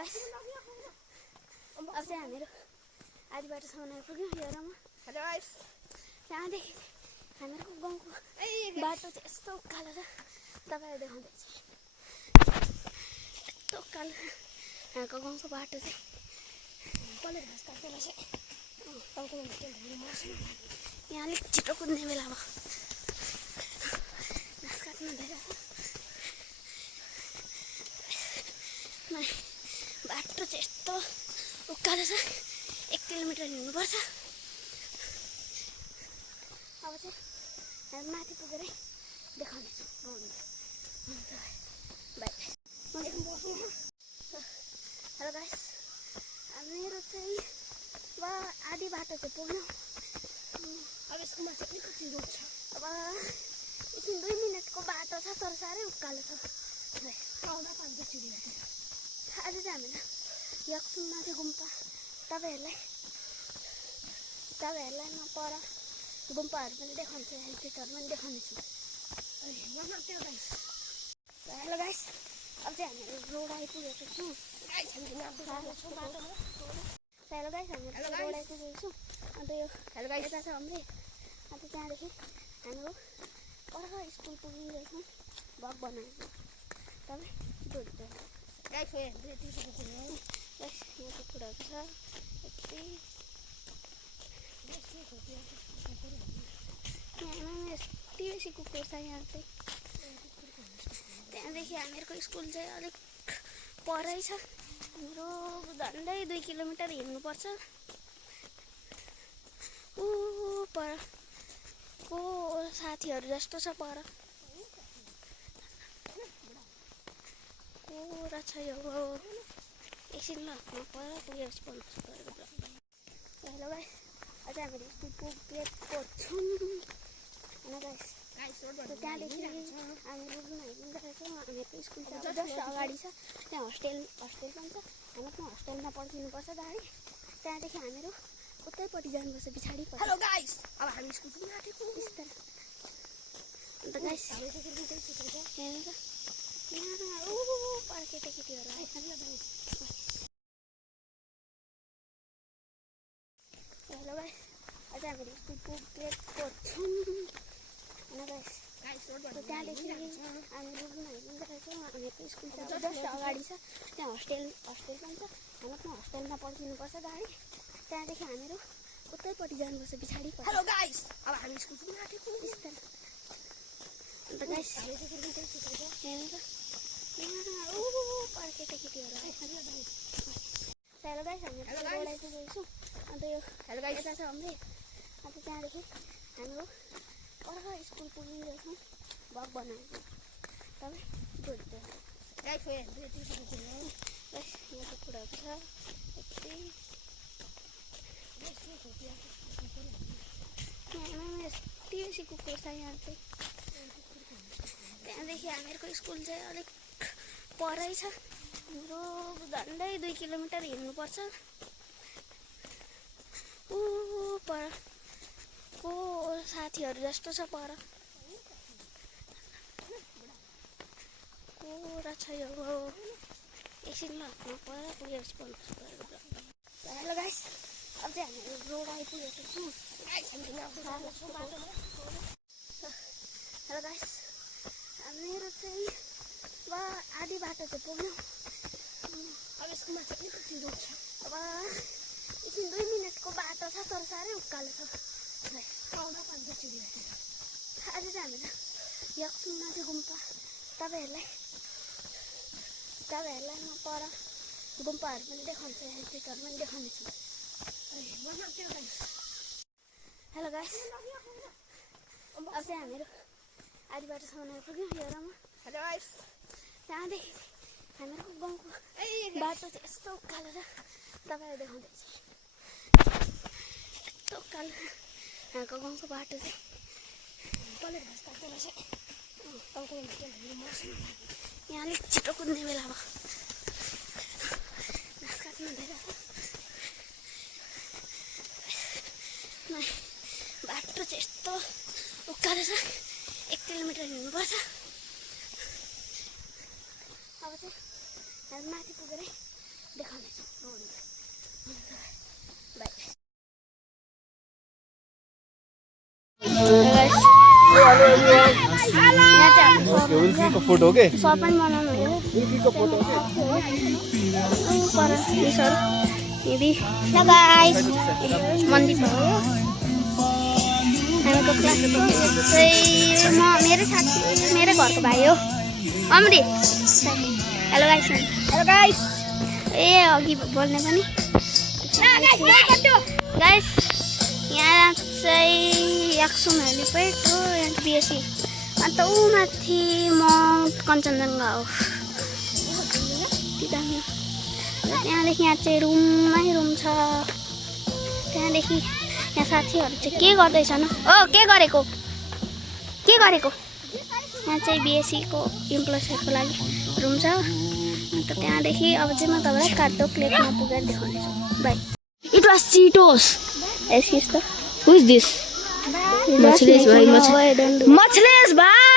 Guys अब चाहिँ हामीहरू आधी बाटोसम्म आइपुग्यौँ हेरौँ। हेलो गाइस त्यहाँदेखि हामीहरूको गाउँको बाटो चाहिँ यस्तो उकालो छ तपाईँलाई देखाउँदैछु। यस्तो उकालो यहाँको गाउँको बाटो चाहिँ कसले घाँस काट्छ रहेछ यहाँ अलिक छिटो कुद्ने बेलामा घाँस काट्नु हुँदैन। बाटो चाहिँ यस्तो उकालो छ 1 किलोमिटर हिँड्नुपर्छ। अब चाहिँ हामी माथि पुगेरै देखाउनेछु। हेलो गाइस मेरो चाहिँ अब आधी बाटो चाहिँ पुग्नु। अब यसको माथि पनि कति रोड छ। अब एकछिन 2 मिनटको बाटो छ तर साह्रै उकालो छ। आउँदा पान्छ चिडिया। आज चाहिँ हामीलाई यक्सुममाथि गुम्पा तपाईँहरूलाई म पर गुम्पाहरू पनि देखाउँछु, हेल्थहरू पनि देखाउनेछु। हेलो गाइस अब चाहिँ हामीहरू रोड आइपुगेको छौँ। हेलो गाइस हामीहरू रोड आइपुगेको छौँ। अन्त यो यता छ हाम्रै। अन्त त्यहाँदेखि हामीहरू पर स्कुल पुगिँदैछौँ। भग बनाएको तपाईँ छिटो यहाँ कुकुरहरू छ यति बेसी कुकुर छ यहाँ चाहिँ। त्यहाँदेखि हामीहरूको स्कुल चाहिँ अलिक परै छ। हाम्रो झन्डै 2 किलोमिटर हिँड्नुपर्छ। परको साथीहरू जस्तो छ पर कुरा छ यो एकछिन ल पर पुगेपछि बोल्नु परेको ब्लग। हेलो गाइस अझ हामीले स्कुल पुगेको छौँ होइन गाइस। त्यहाँदेखि हामी रुममा हिँडिरहेको छौँ। हामीहरूको स्कुल चाहिँ जस्ट अगाडि छ। त्यहाँ होस्टेल पनि छ। हामी त्यहाँ होस्टेलमा पढिदिनुपर्छ गाडी। त्यहाँदेखि हामीहरू उतैपट्टि जानुपर्छ पछाडि। हेलो गाइस अब हामी स्कुल पुग्न आँटेको। अन्त गाइस हेर्नु त यहाँ पर केटाकेटीहरू आइसक्यो। हेलो गाइस अझ हामीले स्कुल पुगेको छौँ होइन गाइस। त्यहाँदेखि हामी रुममा हिँडिरहेको छौँ। हामीहरूको स्कुल चाहिँ जस्ट अगाडि छ। त्यहाँ होस्टेल पनि छ। हामी त्यहाँ होस्टेलमा पढिदिनुपर्छ गाडी। त्यहाँदेखि हामीहरू उतैपट्टि जानुपर्छ पछाडि। हेलो गाइस अब हामी स्कुल पुग्न आँटेको। अन्त गाइस हेर्नु त यहाँ पर केटाकेटीहरू आइसक्यो। हेलो गाइस हामीहरू रोड आइपुगेको छौँ। अन्त यो यता छ हाम्रै। अन्त त्यहाँदेखि हामीहरू पर स्कुल पुगिँदैछौँ। भग बनाएको तपाईँ छिटो यहाँ कुकुरहरू छ यति बेसी कुकुर छ यहाँ चाहिँ। त्यहाँदेखि हामीहरूको स्कुल चाहिँ अलिक परै छ। हाम्रो झन्डै 2 किलोमिटर हिँड्नुपर्छ। परको साथीहरू जस्तो छ पर कुरा छ यो एकछिन ल पर पुगेपछि बोल्नु परेको ब्लग। हेलो गाइस अब चाहिँ हामीहरू रोड आइपुगेको छौँ। हेलो गाइस मेरो चाहिँ अब आधी बाटो चाहिँ पुग्नु। अब यसको माथि पनि कति रोड छ। अब एकछिन 2 मिनटको बाटो छ तर साह्रै उकालो छ। आउँदा पान्छ चिडिया। आज चाहिँ हामीलाई यक्सुममाथि गुम्पा तपाईँहरूलाई म पर गुम्पाहरू पनि देखाउँछु, हेल्थहरू पनि देखाउनेछु। हेलो गाइस अब चाहिँ हामीहरू आधी बाटोसम्म आइपुग्यौँ हेरौँ। हेलो गाइस त्यहाँदेखि हामीहरूको गाउँको बाटो चाहिँ यस्तो उकालो छ तपाईँलाई देखाउँदैछु। यस्तो उकालो यहाँको गाउँको बाटो चाहिँ कसले घाँस काट्छ रहेछ यहाँ अलिक छिटो कुद्ने बेलामा घाँस काट्नु हुँदैन। बाटो चाहिँ यस्तो उकालो छ 1 किलोमिटर हिँड्नुपर्छ। अब चाहिँ हामी माथि पुगेरै देखाउनेछु बाई यहाँ चाहिँ विल्कीको फोटो हो के सर पनि बनाउनु हुँदैछ विल्कीको फोटो हो पर सर यदि गाइस मन्दिर भयो हामीको क्लास चाहिँ मेरो साथी मेरो घरको भाइ हो अमृत हेलो गाइस ए अघि बोल्ने पनि गाइस यहाँ चाहिँ याक्सुम हेलिप्याड हो यहाँ बिएससी अन्त ऊ माथि म कञ्चनजङ्घा हो त्यहाँदेखि यहाँ चाहिँ रुममै रुम छ त्यहाँदेखि यहाँ साथीहरू चाहिँ के गर्दैछन् के गरेको यहाँ चाहिँ बिएससीको इम्प्लोइजहरूको लागि रुम छ अन्त त्यहाँदेखि अब चाहिँ म तपाईँलाई कार्डो प्लेटमा पुगेर देखाउनेछु bye It was Cheetos. Excuse the Who is this? Machles Machles, bhai.